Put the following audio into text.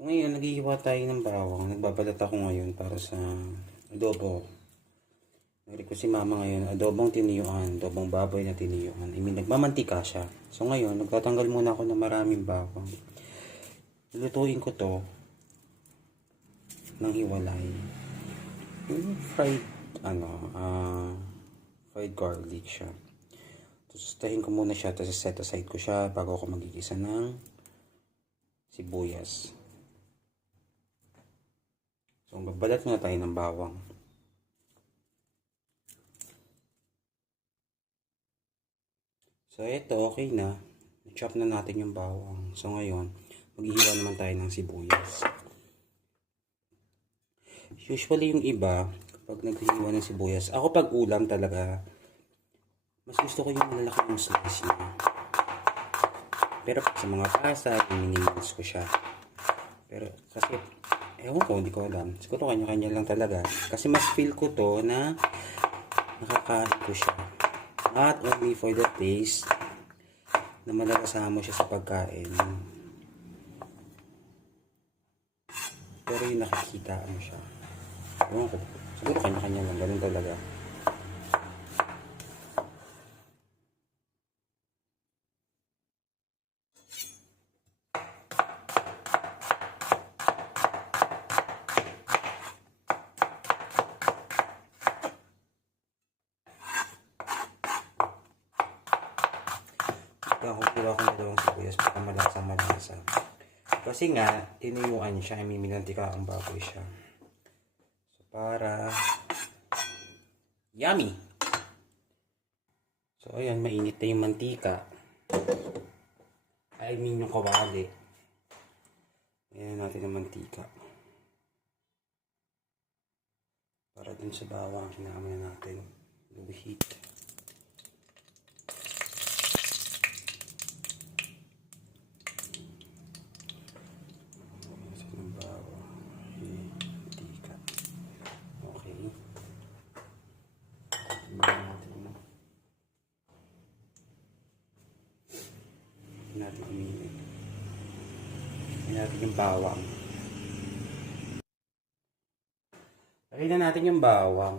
So ngayon, naghihiwa tayo ng bawang. Nagbabalat ako ngayon para sa adobo. Nari ko si mama ngayon, adobong tiniyuan, adobong baboy na tiniyuan. I mean, nagmamantika siya. So ngayon, nagtatanggal muna ako ng maraming bawang. Lutuin ko to ng hiwalay. Yung fried, fried garlic siya. Tustahin ko muna siya, tapos set aside ko siya bago ako magigisa ng sibuyas. So, magbalat muna tayo ng bawang. So, ito, okay na. Chop na natin yung bawang. So, ngayon, maghihiwa naman tayo ng sibuyas. Usually, yung iba, kapag naghihiwa ng sibuyas, ako pag ulam talaga, mas gusto ko yung malalaki yung slice niya. Pero sa mga pasta, minimix ko siya. Pero kasi, ewan ko, hindi ko alam. Siguro kanya-kanya lang talaga. Kasi mas feel ko to na nakakain ko siya. Not only for the taste, na malagasama siya sa pagkain. Pero yung nakikita mo siya. Ewan ko, siguro kanya-kanya lang. Ganun talaga. Kukuha ko na dalawang sibuyas para malasa. Kasi nga, tinuyuan siya, minantika ang baboy siya. So, para yummy! So, ayan, mainit na yung mantika. I mean, yung kawali. Ayan natin ang mantika. Para dun sa bawang, kinakaman na natin. Low heat. Natin uminit. Natin yung bawang. Lagay na natin yung bawang.